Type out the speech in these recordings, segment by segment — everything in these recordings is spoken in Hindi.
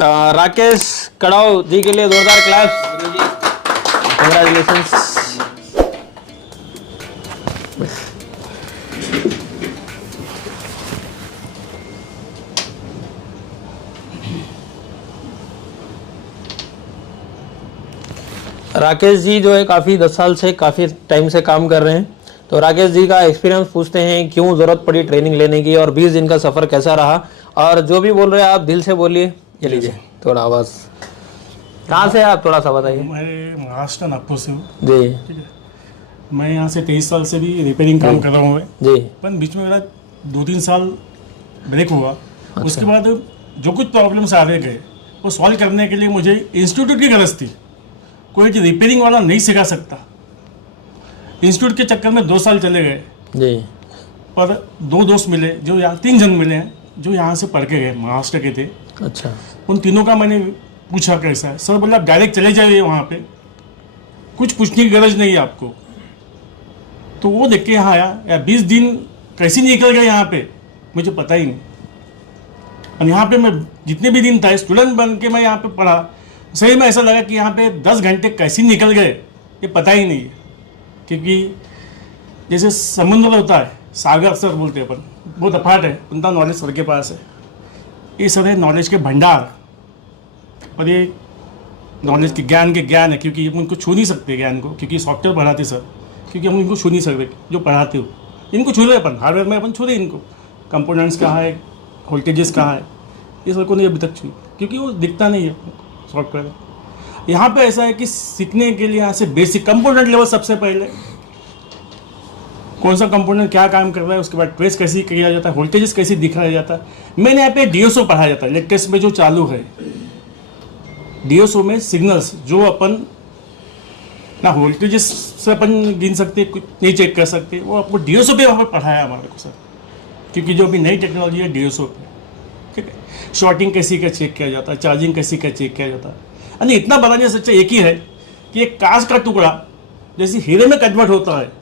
राकेश कड़ाव जी के लिए जोरदार क्लास। कंग्रेचुलेशंस। राकेश जी जो है काफ़ी 10 साल से काफ़ी टाइम से काम कर रहे हैं। तो राकेश जी का एक्सपीरियंस पूछते हैं, क्यों ज़रूरत पड़ी ट्रेनिंग लेने की और 20 दिन का सफ़र कैसा रहा। और जो भी बोल रहे हैं आप दिल से बोलिए। ये लीजिए थोड़ा आवाज़। कहाँ से आप थोड़ा सा बताइए। मैं महाराष्ट्र नागपुर से हूँ जी। ठीक है। मैं यहाँ से 23 साल से भी रिपेयरिंग काम कर रहा हूँ जी। पर बीच में मेरा 2-3 साल ब्रेक हुआ। उसके बाद जो कुछ प्रॉब्लम्स आ रहे गए वो सॉल्व करने के लिए मुझे इंस्टीट्यूट की गरज थी। कोई रिपेयरिंग वाला नहीं सिखा सकता। इंस्टीट्यूट के चक्कर में 2 साल चले गए जी। पर 2 दोस्त मिले जो यहाँ 3 जन मिले हैं जो यहाँ से पढ़ के गए, महाराष्ट्र के थे। अच्छा। उन तीनों का मैंने पूछा कैसा है। सर बोला आप डायरेक्ट चले जाइए वहाँ पे, कुछ पूछने की गरज नहीं है आपको। तो वो देख के यहाँ आया या 20 दिन कैसे निकल गए यहाँ पे मुझे पता ही नहीं। और यहाँ पे मैं जितने भी दिन था स्टूडेंट बन के मैं यहाँ पे पढ़ा, सही में ऐसा लगा कि यहाँ पे 10 घंटे कैसे निकल गए ये पता ही नहीं है। क्योंकि जैसे समुद्र होता है, सागर सर बोलते हैं अपन, बहुत अफाट है, उनका नॉलेज सर के पास है। ये सर है नॉलेज के भंडार और ये नॉलेज के ज्ञान है। क्योंकि हम उनको छू नहीं सकते ज्ञान को, क्योंकि सॉफ्टवेयर पढ़ाते सर, क्योंकि हम इनको छू नहीं सकते जो पढ़ाते हो। इनको छू रहे अपन, हार्डवेयर में अपन छू रहे इनको, कंपोनेंट्स कहाँ है, वोल्टेजेस कहाँ है, ये सर को नहीं अभी तक छू, क्योंकि वो दिखता नहीं है सॉफ्टवेयर। यहाँ पे ऐसा है कि सीखने के लिए यहाँ से बेसिक कंपोनेंट लेवल सबसे पहले कौन सा कंपोनेंट क्या काम कर रहा है, उसके बाद ट्रेस कैसे किया जाता है, वोल्टेजेस कैसे दिखाया जाता है। मैंने यहाँ पे डीएसओ पढ़ाया जाता है, लेटेस्ट में जो चालू है डीएसओ में सिग्नल्स जो अपन ना वोल्टेजेस से अपन गिन सकते, कुछ नहीं चेक कर सकते, वो आपको डीएसओ पे वहाँ पर पढ़ाया हमारे को सर। क्योंकि जो अभी नई टेक्नोलॉजी है डीएसओ पे, ठीक है। शॉर्टिंग कैसी का चेक किया जाता है, चार्जिंग कैसी का चेक किया जाता है। यानी इतना बताने से अच्छा एक ही है कि एक कांच का टुकड़ा जैसे हीरे में कन्वर्ट होता है,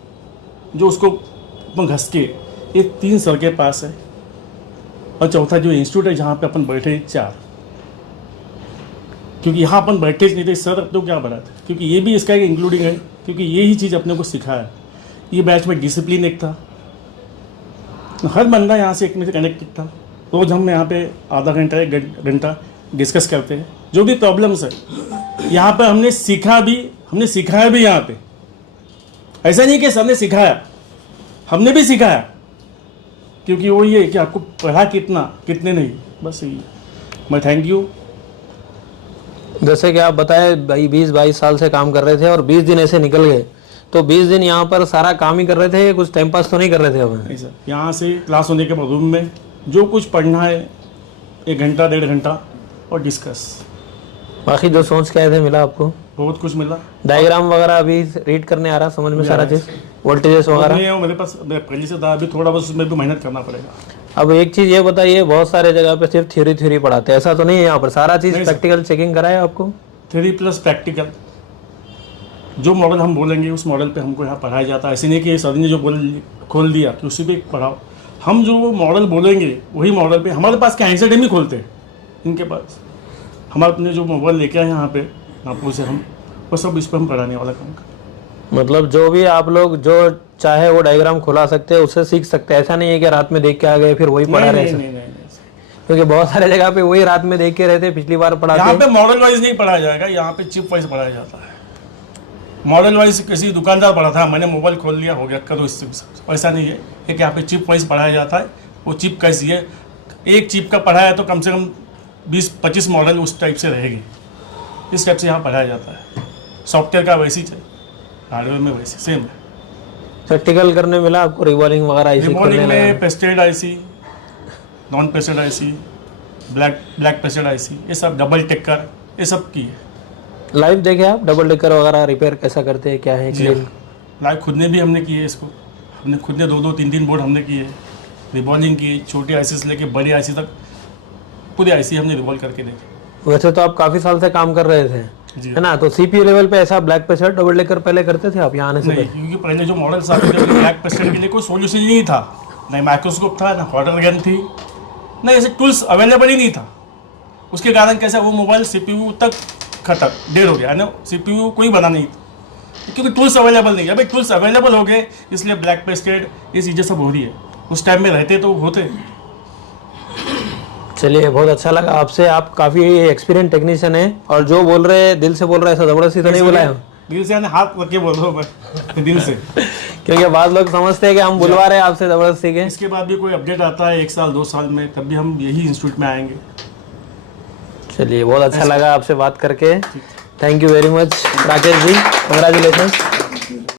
जो उसको अपन घस के, ये 3 सर के पास है। और चौथा जो इंस्टीट्यूट है जहाँ पे अपन बैठे 4, क्योंकि यहाँ अपन बैठे नहीं थे सर अपने को क्या बनाते, क्योंकि ये भी इसका एक इंक्लूडिंग है, क्योंकि यही चीज़ अपने को सिखाया। ये बैच में डिसिप्लिन एक था, हर बंदा यहाँ से एक में से कनेक्टेड था। रोज़ हम यहाँ पे आधा घंटा 1 घंटा डिस्कस करते हैं जो भी प्रॉब्लम्स है। यहाँ पे हमने सीखा भी, हमने सिखाया भी। यहाँ पे ऐसा नहीं कि सर ने सिखाया, हमने भी सिखाया। क्योंकि वो ये कि आपको पढ़ा कितना कितने नहीं, बस यही। मैं थैंक यू। जैसे कि आप बताए भाई 20-22 साल से काम कर रहे थे और 20 दिन ऐसे निकल गए, तो 20 दिन यहाँ पर सारा काम ही कर रहे थे, कुछ टाइम पास तो नहीं कर रहे थे अब? नहीं सर, यहाँ से क्लास होने के बाद रूम में जो कुछ पढ़ना है 1 घंटा 1.5 घंटा और डिस्कस। बाकी जो सोच के आए थे मिला आपको? बहुत कुछ मिला। डायग्राम वगैरह अभी रीड करने आ रहा, समझ में सारा चीज़, वोल्टेजेस वगैरह मेरे पास पहले से था, अभी थोड़ा बस उसमें भी मेहनत करना पड़ेगा। अब एक चीज़ ये बताइए, बहुत सारे जगह पे सिर्फ थ्योरी पढ़ाते हैं, ऐसा तो नहीं है यहाँ पर? सारा चीज़ प्रैक्टिकल चेकिंग कराया आपको? Theory plus practical. जो मॉडल हम बोलेंगे उस मॉडल पे हमको यहाँ पढ़ाया जाता है। ऐसे नहीं कि सर ने जो खोल दिया कि उसी पे पढ़ाओ। हम जो मॉडल बोलेंगे वही मॉडल पे, हमारे पास क्या एंसर ही खोलते हैं इनके पास। हमारे अपने जो मोबाइल लेके आए यहाँ पे नागपुर से, हम वो सब इस पर हम पढ़ाने वाला काम करते। मतलब जो भी आप लोग जो चाहे वो डायग्राम खुला सकते हैं, उससे सीख सकते हैं। ऐसा नहीं है कि रात में देख के आ गए फिर वही पढ़ा रहे? नहीं, क्योंकि बहुत सारे जगह पे वही रात में देख के रहते, पिछली बार पढ़ा। यहाँ पे मॉडल वाइज नहीं पढ़ाया जाएगा, यहाँ पे चिप वाइज पढ़ाया जाता है। मॉडल वाइज किसी दुकानदार पढ़ा था, मैंने मोबाइल खोल लिया, हो गया, करो इससे। ऐसा नहीं है, एक यहाँ पे चिप वाइज पढ़ाया जाता है। वो चिप कैसी है, एक चिप का पढ़ाया तो कम से कम 20-25 मॉडल उस टाइप से रहेगी। इस टाइप से यहाँ पढ़ाया जाता है। सॉफ्टवेयर का वैसी है, हार्डवेयर में वैसे सेम है। प्रैक्टिकल करने मिला आपको रिवॉल्विंग वगैरह? रिवॉल्विंग में pasted IC, non pasted IC, black pasted IC, ये सब डबल टेकर, ये सब की है। लाइव देखे आप डबल टेकर वगैरह रिपेयर कैसा करते हैं, क्या है? लाइव खुद ने भी हमने की है इसको। हमने खुद ने 2-2, 3-3 बोर्ड हमने किए, रिवॉल्विंग की, छोटी आईसी से लेके बड़ी आईसी तक पूरी आईसी हमने रिवॉल्व करके देखी। वैसे तो आप काफ़ी साल से काम कर रहे थे, है ना? तो सीपीयू लेवल पे ऐसा ब्लैक पेस्टेड डबल टेकर पहले करते थे आप यहाँ आने से? नहीं, क्योंकि पहले जो मॉडल्स आते थे ब्लैक पेस्टेड के लिए कोई सोल्यूशन नहीं था, ना माइक्रोस्कोप था, ना हॉटर गन थी, ना ऐसे टूल्स अवेलेबल ही नहीं था। उसके कारण कैसा वो मोबाइल CPU तक खत्म डेढ़ हो गया है ना, CPU कोई बना नहीं क्योंकि टूल्स अवेलेबल नहीं है। भाई टूल्स अवेलेबल हो गए इसलिए ब्लैक पेस्टेड ये चीज़ें सब हो रही है, उस टाइम में रहते तो होते। चलिए बहुत अच्छा लगा आपसे, आप काफ़ी एक्सपीरियंस टेक्नीशियन हैं और जो बोल रहे हैं दिल से बोल रहे हैं, ऐसा ज़बरदस्ती तो नहीं बोला है? दिल से यानी हाथ रख के बोल रहा हूँ मैं दिल से। क्योंकि बाद लोग समझते हैं कि हम बुलवा रहे हैं आपसे ज़बरदस्ती के। इसके बाद भी कोई अपडेट आता है 1 साल 2 साल में, तब भी हम यही इंस्टीट्यूट में आएंगे। चलिए बहुत अच्छा लगा आपसे बात करके, thank you very much Rakesh ji, congratulation.